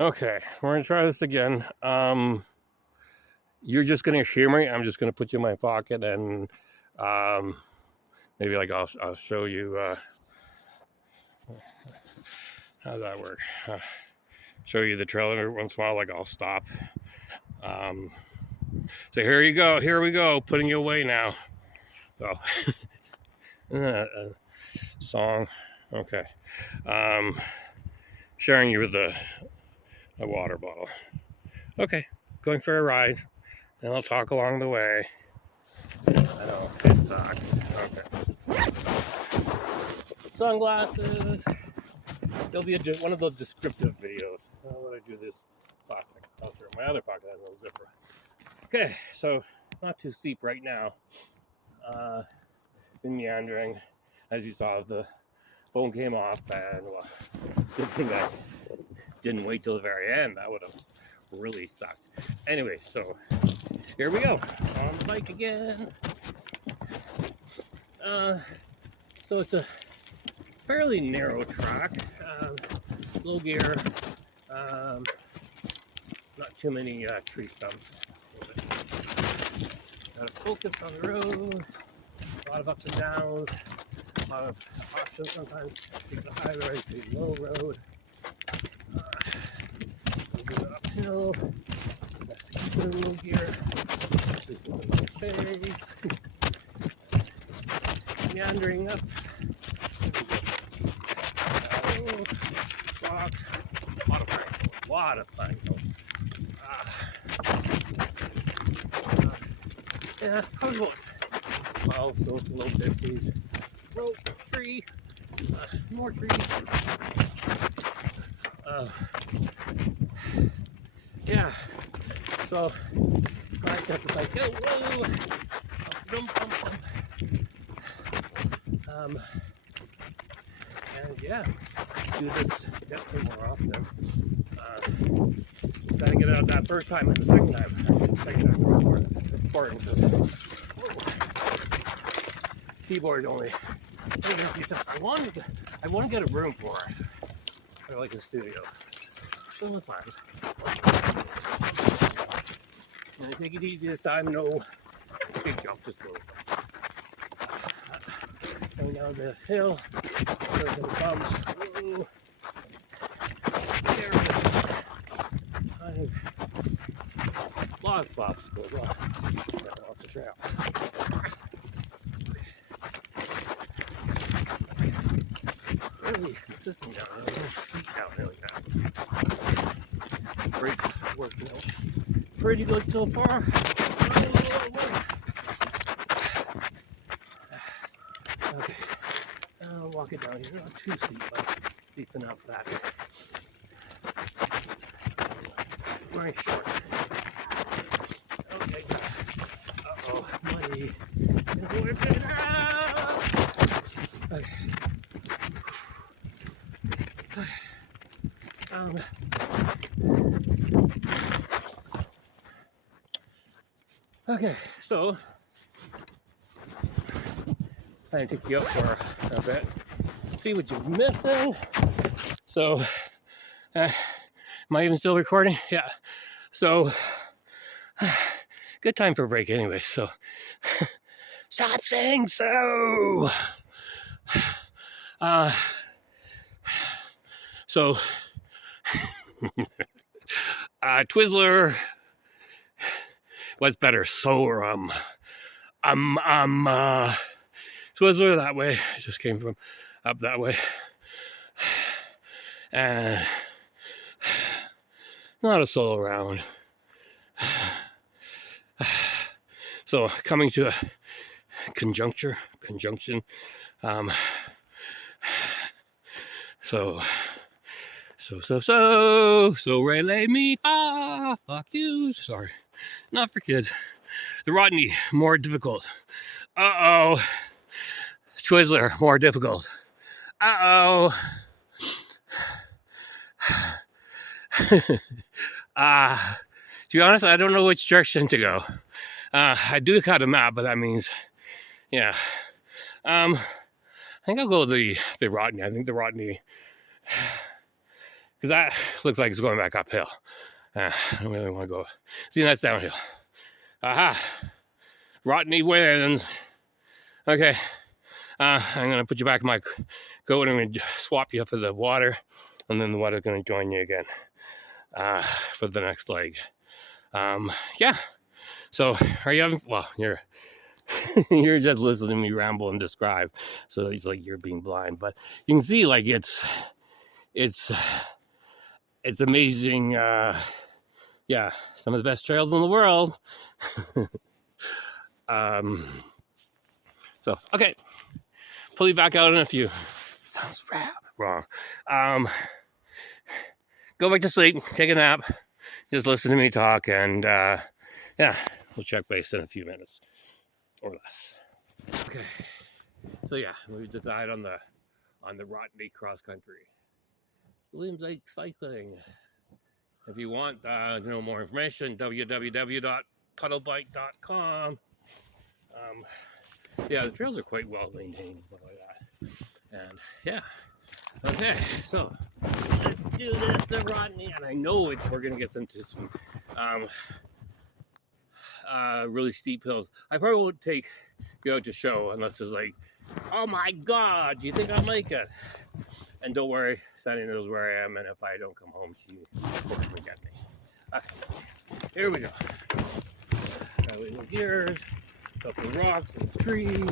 Okay, we're gonna try this again. You're just gonna hear me. I'm just gonna put you in my pocket, and um, maybe like I'll show you how does that work. Show you the trailer every once in a while. Like I'll stop. Um, so here you go. Here we go. Putting you away now. So song. Okay. Um, Sharing you with a water bottle. Okay. Going for a ride, and I'll talk along the way. I know it sucks. Okay. Sunglasses. There'll be one of those descriptive videos. What I do this plastic. Oh, sure. My other pocket has a zipper. Okay, so not too steep right now. Been meandering, as you saw. The phone came off, and well, good thing I didn't wait till the very end. That would have really sucked. Anyway, so here we go on the bike again. So it's a fairly narrow track, low gear, not too many tree stumps. Gotta focus on the road, a lot of ups and downs, a lot of options sometimes. Take the high road, take the low road, do it uphill, that's keep it in low gear, just a little shade, meandering up. Rocks, a lot of fun. Yeah, probably about 12, so it's a little 50s. Rope, tree, more trees. Yeah, so I got the bike out. Whoa! And yeah, do this definitely more often. Just gotta get it out that first time and the second time. The second time was more important because keyboard only. I want to get a room for it. I like a studio. So it's fine. And take it easy this time. No big jump, just go. Going down the hill. There's the bumps. Ooh. There it is. A lot of spots to go off the trail. Really consistent down there. Down there like that. Brakes working out pretty good so far. Okay, I'll walk it down here. Not too steep, but deep enough that very short. Okay. Uh-oh, muddy. Okay, so I take you up for a bit, see what you're missing. So, am I even still recording? Yeah. So, good time for a break anyway. So, stop saying so. So, Twizzler was better. So, Twizzler that way. I just came from up that way. And not a solo round. So coming to a conjunction. So relay me fa. Fuck you. Sorry, not for kids. The Rodney more difficult. Uh-oh. Twizzler more difficult. Uh-oh. To be honest, I don't know which direction to go. I do cut a map, but that means, yeah. I think I'll go the Rodney. I think the Rodney because that looks like it's going back uphill. I don't really want to go. See, that's downhill. Aha. Rotteny Waylands. Okay. I'm going to put you back in my coat and I'm going to swap you for the water. And then the water's going to join you again for the next leg. Yeah. So are you having, well, you're you're just listening to me ramble and describe. So it's like you're being blind. But you can see like it's amazing. Yeah, some of the best trails in the world. So, okay. Pull you back out in a few. Sounds wrong. Go back to sleep, take a nap, just listen to me talk, and yeah, we'll check base in a few minutes or less. Okay. So yeah, we decided on the Rotteny cross country. Williams Lake Cycling. If you want more information, www.puddlebike.com. Yeah, the trails are quite well maintained and stuff like that. And yeah, okay, so let's do this, the Rotteny, and I know we're gonna get into some really steep hills. I probably won't take you out to show unless it's like, oh my God, do you think I'll make it? And don't worry, Sandy knows where I am, and if I don't come home, she will come and get me. Okay, here we go. Got little gears, couple rocks and a tree.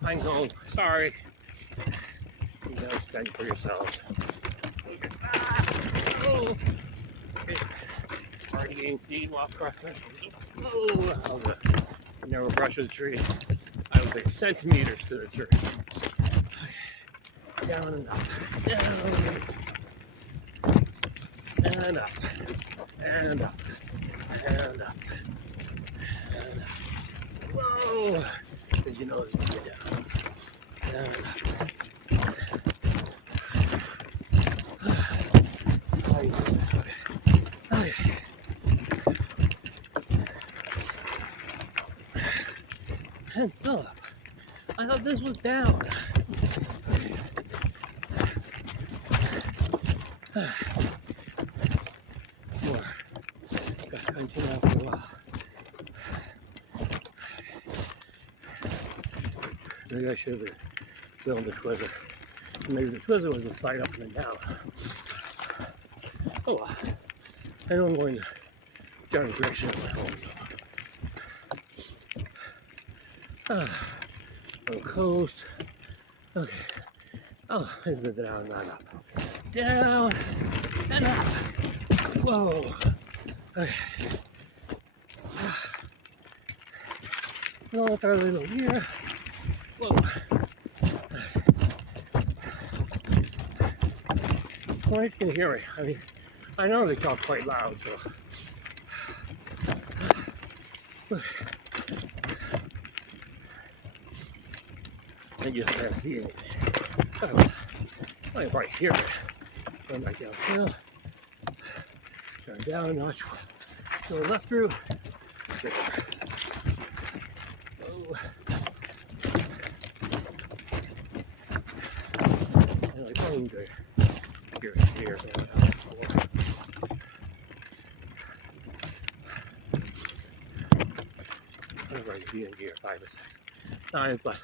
Pine cone, sorry. You guys study for yourselves. Oh, okay. Party game speed, walk across country. Oh, never brush the tree. I was like centimeters to the tree. Down and up, down and up, and up, and up, and up. Whoa! Because you know it's going to get down. Down and up. Okay. Okay. And still up. I thought this was down. More. Got to continue out for a while. Maybe I should have filmed the Twizzler. Maybe the Twizzler was a slide up and down. Oh well. I know I'm going the general direction of my home. So. On the coast. Okay. Oh, this is down, not up. Down and up. Whoa. Okay. So with our little gear. Whoa. Well, you can hear me. I mean, I know they talk quite loud, so. I just can't see anything. Oh, I can probably hear it. Going back downhill. Turn down a notch. Go left through. Oh. And I probably go here. I'm going to be in gear 5 or 6. 9, but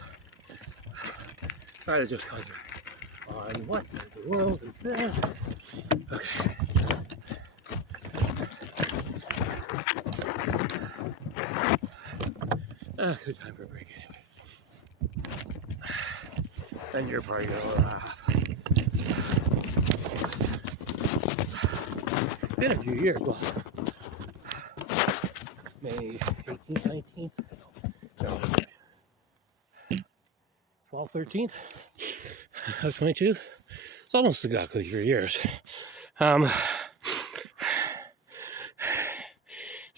try to just concentrate on what in the world is there. Okay. Good time for a break anyway. And you're probably going, been a few years, well, May 18th, 19th, no, 12th, 13th of 22. It's almost exactly 3 years. So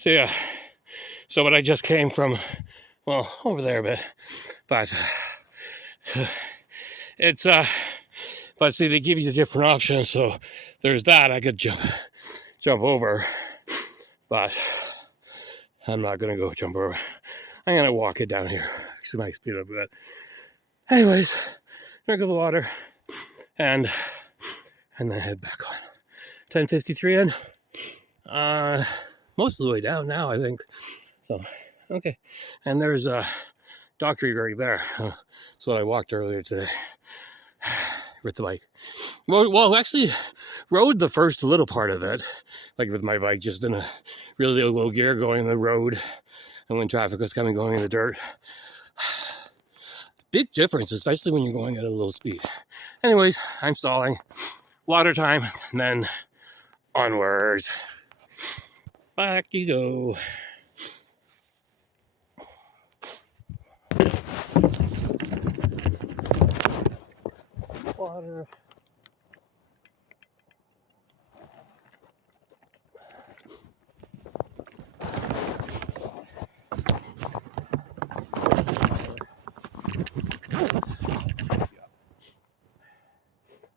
yeah, so but I just came from, well, over there a bit, but it's, but see, they give you different options, so there's that I could jump over, but I'm not gonna go jump over. I'm gonna walk it down here. Actually, might speed up a bit. Anyways, drink of water, and and then head back on. 10:53 in. Most of the way down now, I think. So, okay. And there's a doctor right there. So I walked earlier today with the bike. Well, actually rode the first little part of it, like with my bike, just in a really low gear going in the road, and when traffic was coming, going in the dirt. Big difference, especially when you're going at a low speed. Anyways, I'm stalling. Water time, and then onwards. Back you go. Water.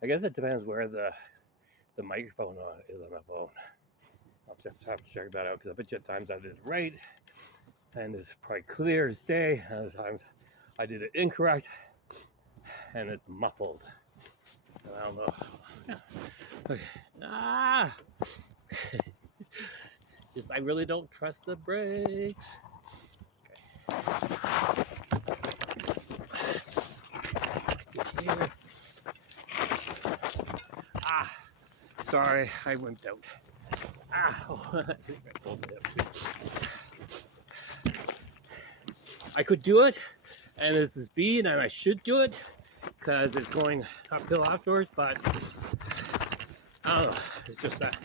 I guess it depends where the microphone is on the phone. I'll just have to check that out, because I bet you at times I did it right and it's probably clear as day, and other times I did it incorrect and it's muffled. And I don't know. Yeah. Okay. Just I really don't trust the brakes. Okay. Here. Sorry, I went out. I could do it, and it's the speed, and I should do it, because it's going uphill afterwards, but I don't know, it's just that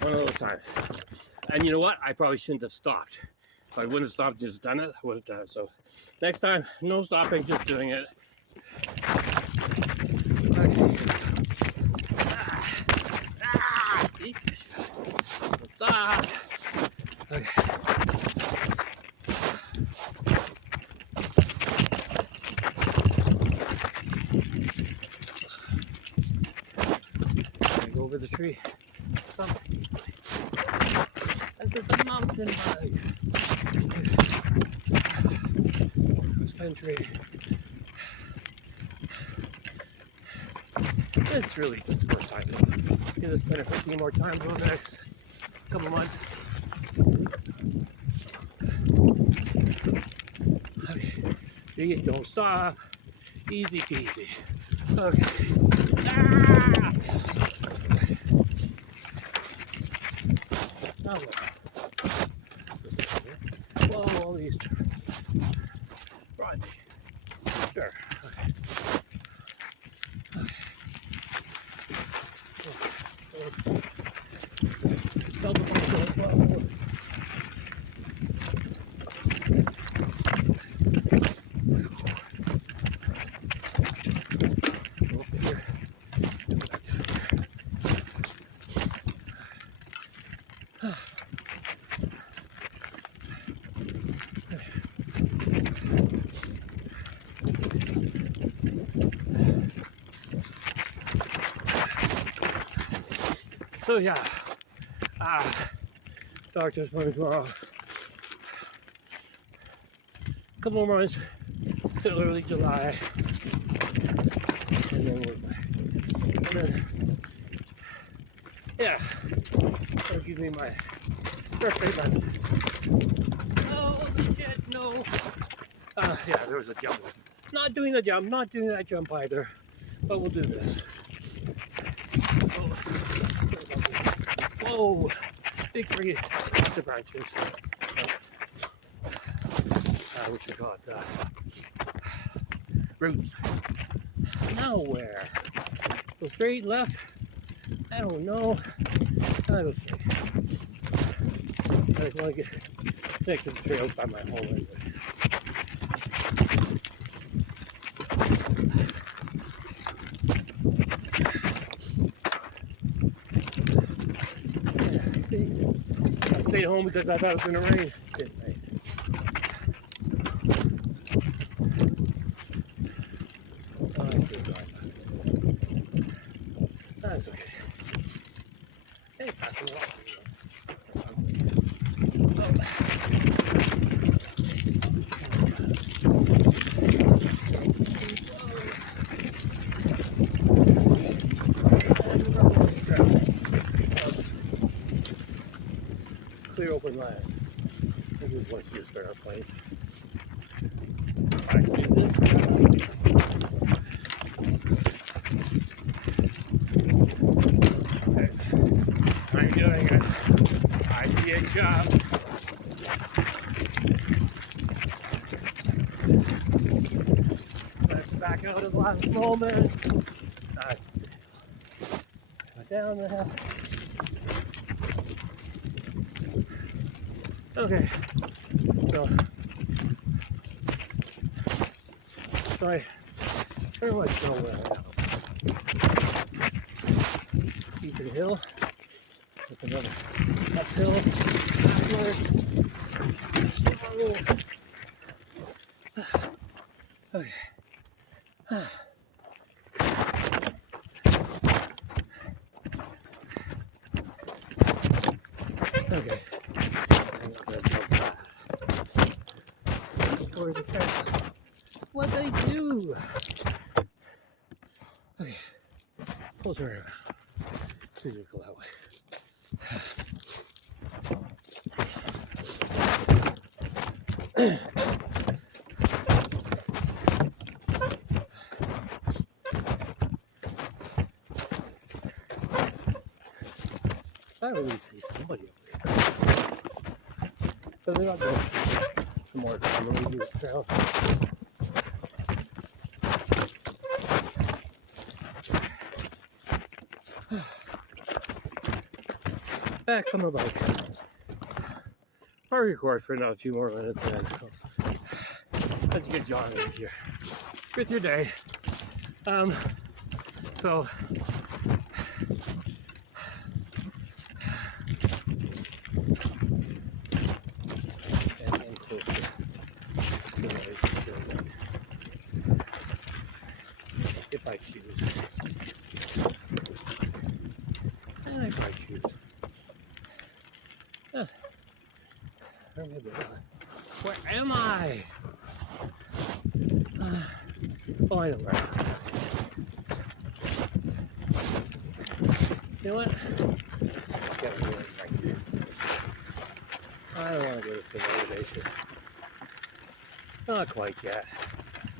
one of those times. And you know what? I probably shouldn't have stopped. If I wouldn't have stopped, just done it, I would have done it. So next time, no stopping, just doing it. Okay. See? Stop. Okay. Go over the tree. Stop. This is a mountain bike. Cross country. It's really just the first time. Get this better 15 more times over the next couple months. Okay. You don't stop. Easy peasy. Okay. Ah! Now what? Whoa, all these. Rodney. Sure. Okay. So yeah, doctor's appointment tomorrow. Couple more months till early July, and then we're back. And then, yeah, that'll give me my birthday month. Oh shit, no. Yeah, there was a jump. Not doing the jump, not doing that jump either, but we'll do this. Whoa, big tree, the branches. What you call it? Roots. Now where? Go straight, left? I don't know. I'll go straight. I just want to get next to the trail by my home anyway. I stayed home because I thought it was going to rain. Didn't rain. That's okay. Hey, passing along. open land. This is what's used for airplanes. I can do this. Okay. I'm doing it. I see a job. Let's back out of the last moment. Nice. Go down there. Okay. So I pretty much know where I am. Piece of the hill with another uphill backward. Okay. Okay. Where's the trash? What they do? Okay. Pull her around. Please go that way. I really see somebody over here. So they're not going some more time when we do the trail. Back on the bike. I'll record for another few more minutes and then let's get John with your day. So and close to civilization if I choose. And if I choose. Where am I? Oh, I know where I am. You know what? Get it right here. I don't want to go to civilization. Not quite yet.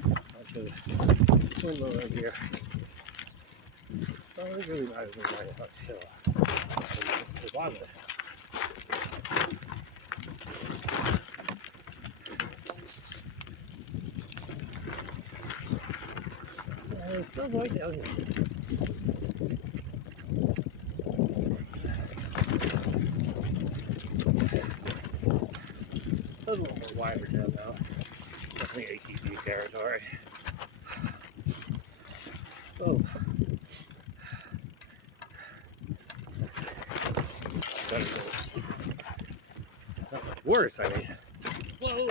I'll show you a little over here. Oh, it's really not even right uphill. It's on it. And it's still right down here. It's a little more wider down now. Definitely ATV territory. Oh. Not much worse, I mean. Whoa!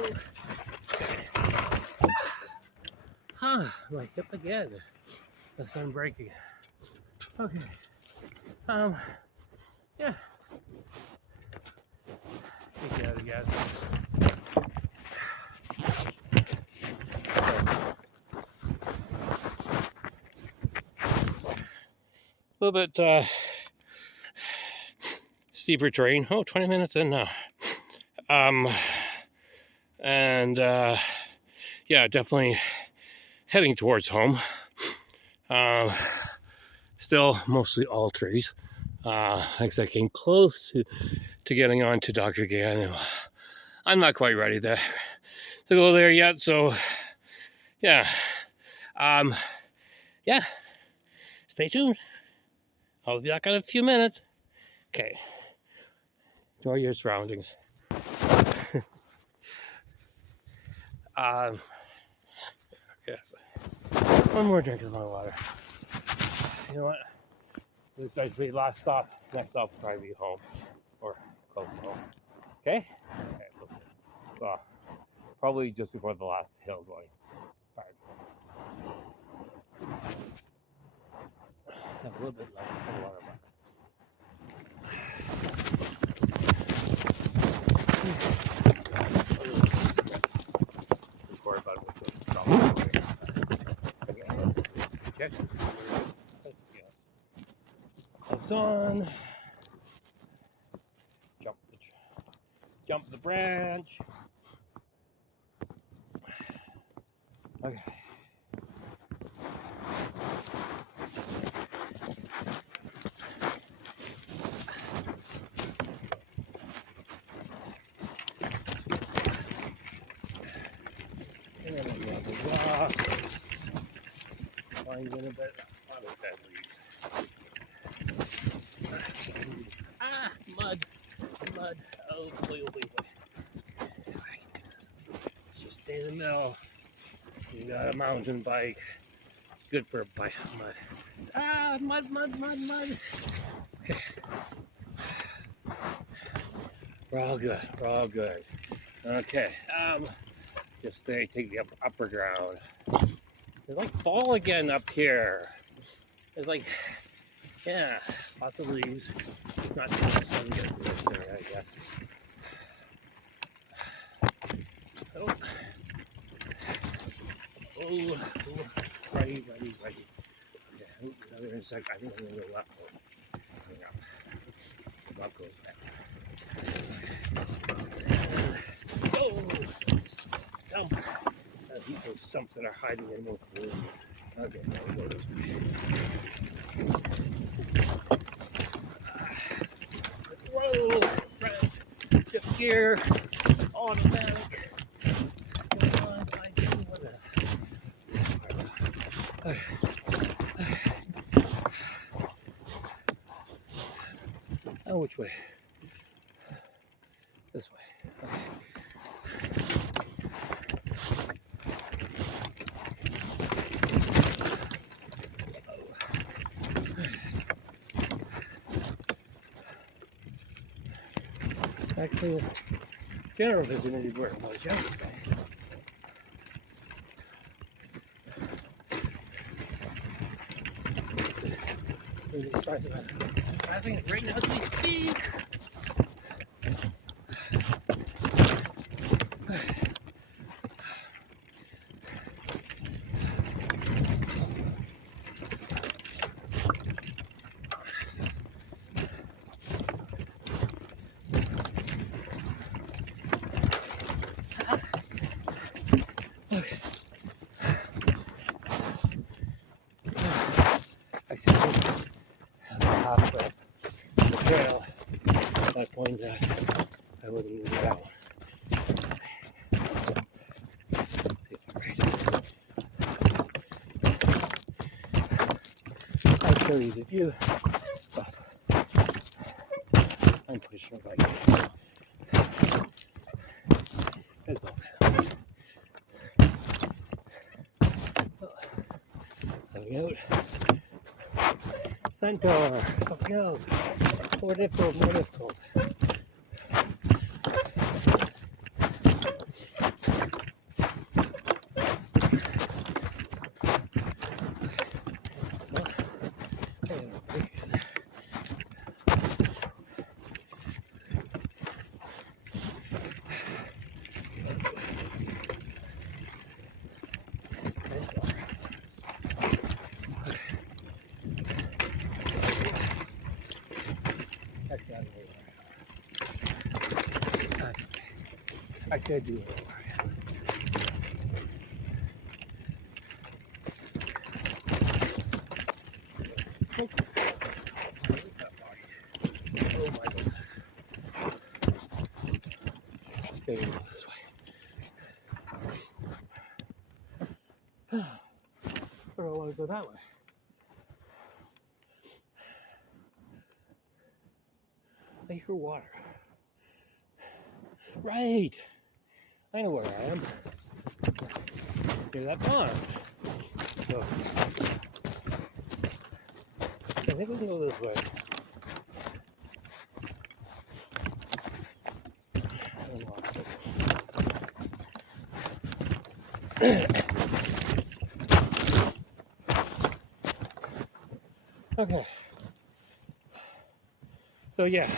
Huh, my hip again. The sun breaking. Okay. Yeah. Take it out again. A little bit steeper terrain. Oh, 20 minutes in now. And yeah, definitely heading towards home. Still mostly all trees. Like I said, I came close to getting on to Dr. Gann. I'm not quite ready to go there yet, so yeah. Yeah. Stay tuned. I'll be back in a few minutes. Okay. Enjoy your surroundings. Okay. One more drink of my water. You know what? This might be last stop. Next stop will probably be home or close to home. Okay? Okay. Well, probably just before the last hill going. All right. Have a little bit left of water. Record button with the stop. Okay. Close on. Jump. jump the branch. Okay. And then we'll grab the rock. Find a little bit of that leaves. Ah, mud. Oh boy, oh boy, boy. Just stay in the middle. You got a mountain bike. Good for a bike. Mud. Ah, mud. Okay. We're all good. Okay. Just stay, take the upper ground. It's like fall again up here. It's like, yeah, lots of leaves. Not too much sun getting pushed there, I guess. Oh, righty. Okay, another insect. I think I'm gonna go left. Hang up. The left goes back. Oh, stump. Those stumps that are hiding in the wood. Okay, now we go this way. Whoa, right. Shift gear, automatic. Come on, I do what Now which way? This way. Okay. Actually, the general vicinity where it was yesterday. I think right now as we speak. I see half the trail. At that point, I wasn't moving that one. I'll show you the view, but I'm pushing it right. There's no coming out. Centaur, something else. More difficult. Actually, I do know where I am. Oh my goodness. Okay, we'll go this way. Or I want to go that way. I hear water. Right. I know where I am. Near that pond. So I think we can go this way. Okay. So yeah.